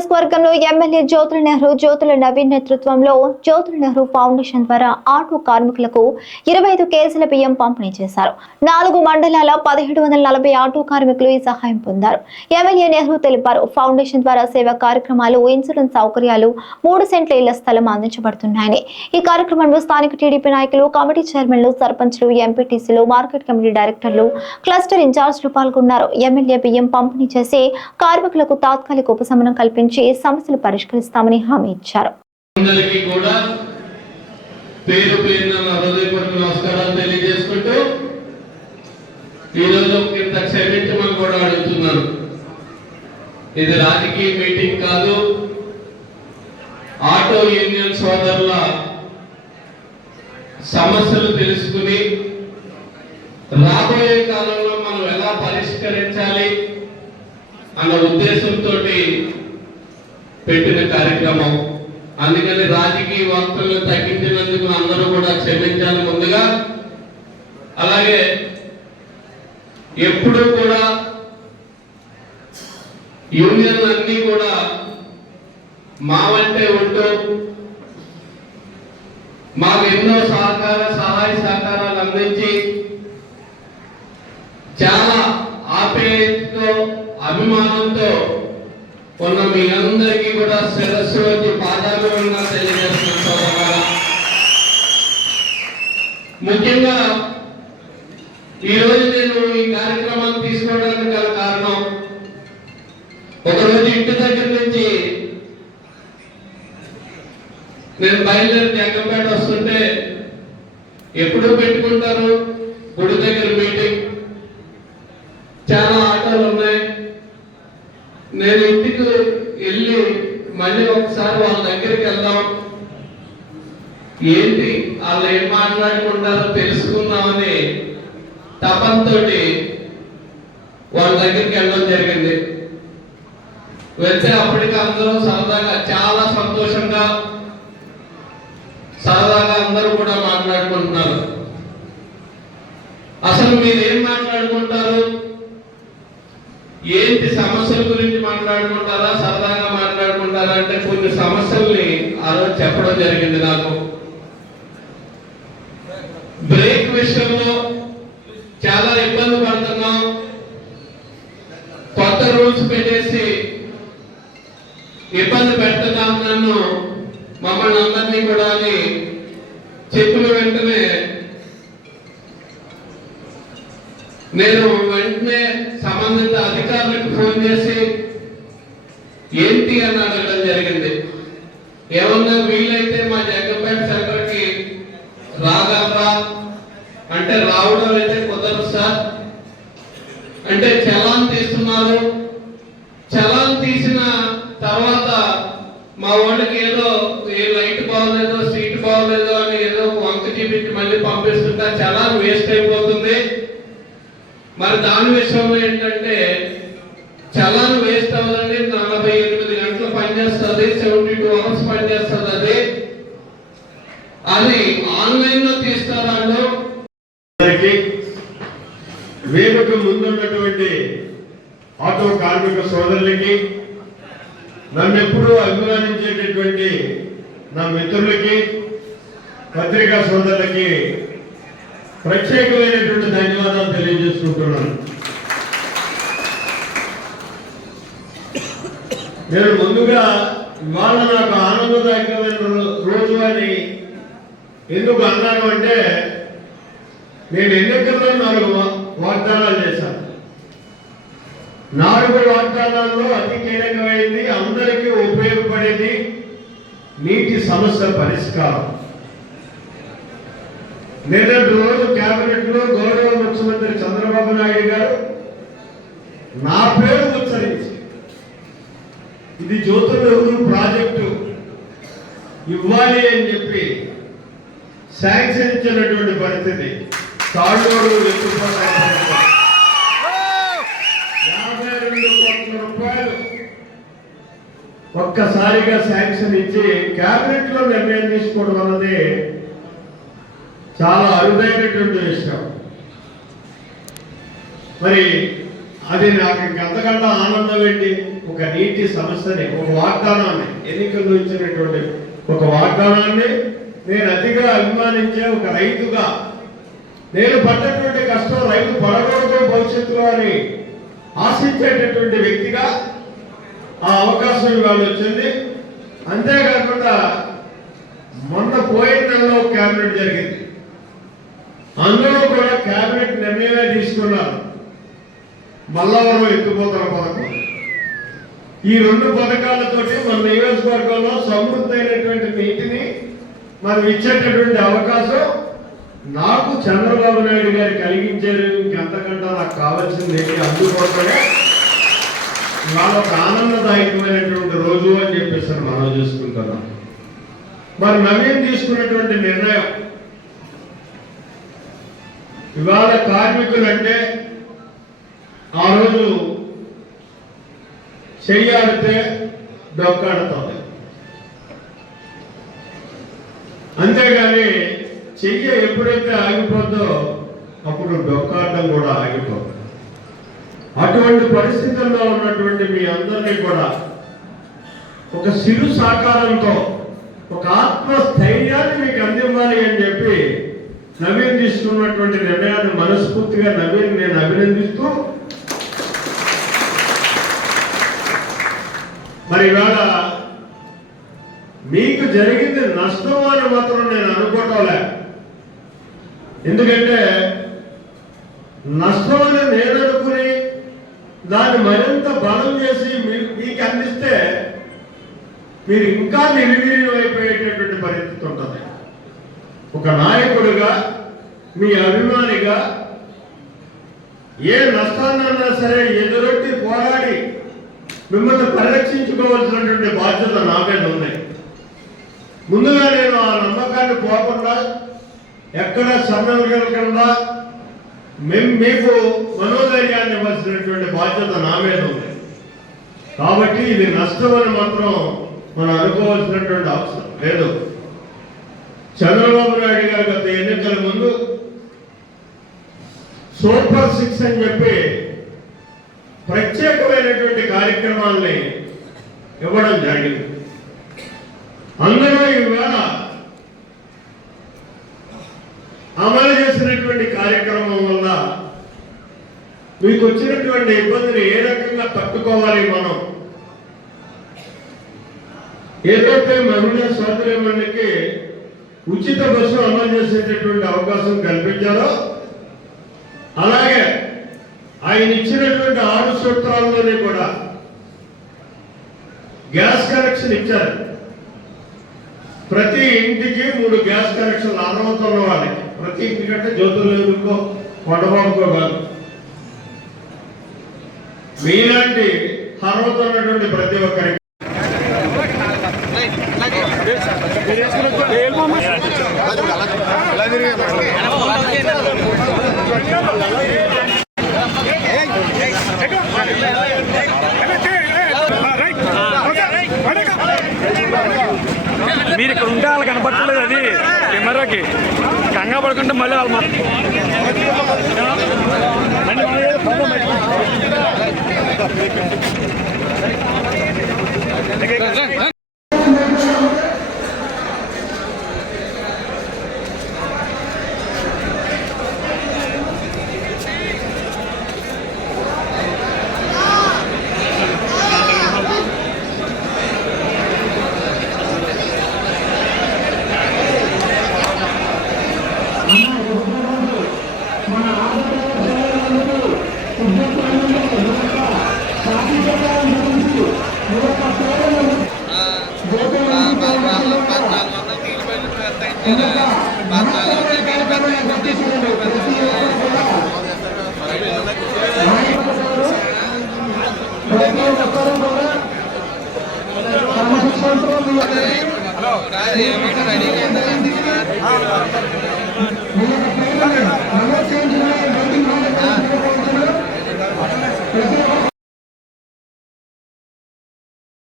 నియోజకవర్గంలో ఎమ్మెల్యే జ్యోతుల నెహ్రూ జ్యోతుల నవీన్ నేతృత్వంలో జ్యోతుల నెహ్రూ ఫౌండేషన్ ద్వారా ఆటో కార్మికులకు ఇరవై ఐదు కేజీల బియ్యం పంపిణీ చేశారు. నాలుగు మండలాల పదిహేడు వందల నలభై ఆటో కార్మికులు ఈ సహాయం పొందారు. ఎమ్మెల్యే నెహ్రూ తెలిపారు ఫౌండేషన్ ద్వారా సేవా కార్యక్రమాలు ఇన్సూరెన్స్ సౌకర్యాలు మూడు సెంట్ల ఇళ్ళ స్థలం అందించబడుతున్నాయని. ఈ కార్యక్రమంలో స్థానిక టీడీపీ నాయకులు కమిటీ చైర్మన్లు సర్పంచ్లు ఎంపీటీసీలు మార్కెట్ కమిటీ డైరెక్టర్లు క్లస్టర్ ఇన్ఛార్జ్లు పాల్గొన్నారు. ఎమ్మెల్యే బియ్యం పంపిణీ చేసి కార్మికులకు తాత్కాలిక ఉపశమనం కల్పించారు. కల్పించి సమస్యలు పరిష్కరిస్తామని హామీ ఇచ్చారు. కూడా పేరు పేరున నా హృదయపూర్వక నమస్కారాలు తెలియజేసుకుంటూ ఈరోజు ఇంత క్షమించమని కూడా అడుగుతున్నాను ఇది రాజకీయ మీటింగ్ కాదు. ఆటో యూనియన్ సోదరుల సమస్యలు తెలుసుకుని రాబోయే కాలంలో మనం ఎలా పరిష్కరించాలి అన్న ఉద్దేశంతో పెట్టిన కార్యక్రమం. అందుకని రాజకీయ వార్తలు తగ్గించినందుకు అందరూ కూడా క్షమించాలి ముందుగా. అలాగే ఎప్పుడూ కూడా యూనియన్ అన్ని కూడా మా వంటే ఉంటూ మాకు ఎన్నో సహకార సహాయ సహకారాలు అందించి చాలా ఆప్యాయతతో అభిమానంతో ఉన్న మీ అందరికీ కూడా శిరస్సు వచ్చి పాదాభివందన తెలియజేస్తున్నాను సోదరులారా. ముఖ్యంగా ఈరోజు నేను ఈ కార్యక్రమాన్ని తీసుకోవడానికి గల కారణం ఒకరోజు ఇంటి దగ్గర నుంచి నేను బయలుదేరి జగ్గంపేట వస్తుంటే ఎప్పుడు పెట్టుకుంటారు గుడి దగ్గర మీటింగ్ చాలా ఆటోలు ఉన్నాయి నేను ఇంటికి వెళ్ళి మళ్ళీ ఒకసారి వాళ్ళ దగ్గరికి వెళ్దాం ఏంటి వాళ్ళు ఏం మాట్లాడుకుంటారో తెలుసుకుందామని తపంతో వాళ్ళ దగ్గరికి వెళ్ళడం జరిగింది. వెళ్తే అప్పటికి అందరూ సరదాగా చాలా సంతోషంగా సరదాగా అందరూ కూడా మాట్లాడుకుంటున్నారు. అసలు మీరు ఏం మాట్లాడుకుంటారు? ఏంటి సమస్యల గురించి మాట్లాడుకుంటారా? సరదాగా మాట్లాడుకుంటారా? అంటే కొన్ని సమస్యల్ని ఆ రోజు చెప్పడం జరిగింది నాకు. బ్రేక్ విషయంలో చాలా ఇబ్బంది పడుతున్నాం కొత్త రూల్స్ పెట్టేసి ఇబ్బంది పెడుతున్నాం నన్ను మమ్మల్ని అందరినీ కూడా అని చెప్పిన వెంటనే నేను వెంటనే సంబంధిత అధికారులకు ఫోన్ చేసి ఏంటి అని అడగడం జరిగింది. ఏమన్నా వీలైతే మా జగ్గంపేట సెంటర్కి రాగలరా? అంటే రావడం అయితే కుదరదు సార్ అంటే చలాన్ తీస్తున్నారు చలాన్ తీసిన తర్వాత మా వాళ్ళకి ఏదో ఏ లైట్ బాగోలేదో సీట్ బాగోలేదో అని ఏదో మళ్ళీ పంపిస్తుంటే చలాన్ వేస్ట్ అయిపోతుంది. మరి దాని విషయంలో ఏంటంటే చలాన్ వేస్ట్ అవ్వదండి నలభై ఎనిమిది గంటలు పనిచేస్తుంది సెవెంటీ టూ అవర్స్ పనిచేస్తుంది అది. అది ఆన్లైన్లో తీస్తారాళ్ళు అందరికీ వేదిక ముందున్నటువంటి ఆటో కార్మిక సోదరులకి నన్ను ఎప్పుడూ అభిమానించేటటువంటి నా మిత్రులకి పత్రికా సోదరులకి ప్రత్యేకమైనటువంటి ధన్యవాదాలు తెలియజేసుకుంటున్నాను. నేను ముందుగా ఇవాళ నాకు ఆనందదాయకమైన రోజు అని ఎందుకు అన్నాను అంటే నేను ఎన్నికల్లో నాలుగు వాగ్దానాలు చేశాను. నాలుగు వాగ్దానాల్లో అతి కీలకమైనది అందరికీ ఉపయోగపడేది నీటి సమస్య పరిష్కారం. నిన్నటి రోజు కేబినెట్లో గౌరవ ముఖ్యమంత్రి చంద్రబాబు నాయుడు గారు నా పేరు ఉచ్చరించి ఇది జ్యోతిర్నగర్ ప్రాజెక్టు ఇవ్వాలి అని చెప్పి శాంక్షన్ ఇచ్చినటువంటి పరిస్థితి. తాళ్ళోడు యాభై రెండు కోట్ల రూపాయలు ఒక్కసారిగా శాంక్షన్ ఇచ్చి క్యాబినెట్లో నిర్ణయం తీసుకోవడం అన్నది చాలా అరుదైనటువంటి విషయం. మరి అది నాకు ఇంకంతకంటే ఆనందం ఏంటి? ఒక నీటి సమస్యని ఒక వాగ్దానాన్ని ఎన్నికల్లో ఇచ్చినటువంటి ఒక వాగ్దానాన్ని నేను అతిగా అభిమానించే ఒక రైతుగా నేను పడ్డటువంటి కష్టం రైతు పడకూడదు భవిష్యత్తులో అని ఆశించేటటువంటి వ్యక్తిగా ఆ అవకాశం ఇవాళ వచ్చింది. అంతేకాకుండా మొన్న పోయిన నెలలో క్యాబినెట్ జరిగింది. అందులో కూడా క్యాబినెట్ నిర్ణయమే తీసుకున్నారు. మల్లవరం ఎత్తుపోతల పథకం. ఈ రెండు పథకాలతోటి మన నియోజకవర్గంలో సమృద్ధి అయినటువంటి నీటిని మనం ఇచ్చేటటువంటి అవకాశం నాకు చంద్రబాబు నాయుడు గారు కలిగించారు. ఇంకెంతకంటే నాకు కావాల్సింది ఏంటి? అందుకోసమే ఇవాళ ఒక ఆనందదాయకమైనటువంటి రోజు అని చెప్పేసి మనం చూసుకుంటున్నాం. మరి నవీన్ తీసుకున్నటువంటి నిర్ణయం ఇవాళ కార్మికులు అంటే ఆ రోజు చెయ్యాడితే దొక్కాడుతుంది అంతేగాని చెయ్య ఎప్పుడైతే ఆగిపోద్దో అప్పుడు డొక్కాడడం కూడా ఆగిపోతుంది అటువంటి పరిస్థితుల్లో ఉన్నటువంటి మీ అందరినీ కూడా ఒక సిరు సాకారంతో ఒక ఆత్మస్థైర్యాన్ని మీకు అందివ్వాలి అని చెప్పి నవీన్ తీసుకున్నటువంటి నిర్ణయాన్ని మనస్ఫూర్తిగా నవీన్ నేను అభినందిస్తూ మరి ఇవాళ మీకు జరిగింది నష్టం అని మాత్రం నేను అనుకోవటంలే. ఎందుకంటే నష్టం అని నేను అనుకుని దాన్ని మరింత బలం చేసి మీకు అందిస్తే మీరు ఇంకా నిర్వీర్యం అయిపోయేటటువంటి పరిస్థితి ఉంటుంది. ఒక నాయకుడిగా మీ అభిమానిగా ఏ నష్టాన్నైనా సరే ఎదురొట్టి పోరాడి మిమ్మల్ని పరిరక్షించుకోవాల్సినటువంటి బాధ్యత నా మీద ఉంది ముందుగా నేను ఆ నమ్మకాన్ని పోకుండా ఎక్కడ సన్నగలకుండా మేము మీకు మనోధైర్యాన్ని ఇవ్వాల్సినటువంటి బాధ్యత నా మీద ఉంది. కాబట్టి ఇది నష్టం అని మాత్రం మనం అనుకోవాల్సినటువంటి అవసరం లేదు. చంద్ర నాయుడు గత ఎన్నికల ముందు సూపర్ సిక్స్ అని చెప్పి ప్రత్యేకమైనటువంటి కార్యక్రమాల్ని ఇవ్వడం జరిగింది. అందులో ఈవేళ అమలు చేసినటువంటి కార్యక్రమం వల్ల మీకు వచ్చినటువంటి ఇబ్బందిని ఏ రకంగా తట్టుకోవాలి మనం? ఏదైతే మహిళా సోదరిమణికి ఉచిత బస్సును అమలు చేసేటటువంటి అవకాశం కల్పించారో అలాగే ఆయన ఇచ్చినటువంటి ఆరు సూత్రాల్లోనే కూడా గ్యాస్ కనెక్షన్ ఇచ్చారు. ప్రతి ఇంటికి మూడు గ్యాస్ కనెక్షన్లు అర్హత ఉన్న వాళ్ళకి. ప్రతి ఇంటికంటే కంటే జ్యోతిర్లింగో కొండబాబుకో కాదు. మీలాంటి అర్హత ఉన్నటువంటి ప్రతి ఒక్కరికి మీరు ఇక్కడ ఉంటే వాళ్ళకి కనపట్టలేదు అది. కెమెరాకి. కంగా పడుకుంటే మళ్ళీ వాళ్ళు మొత్తం హలో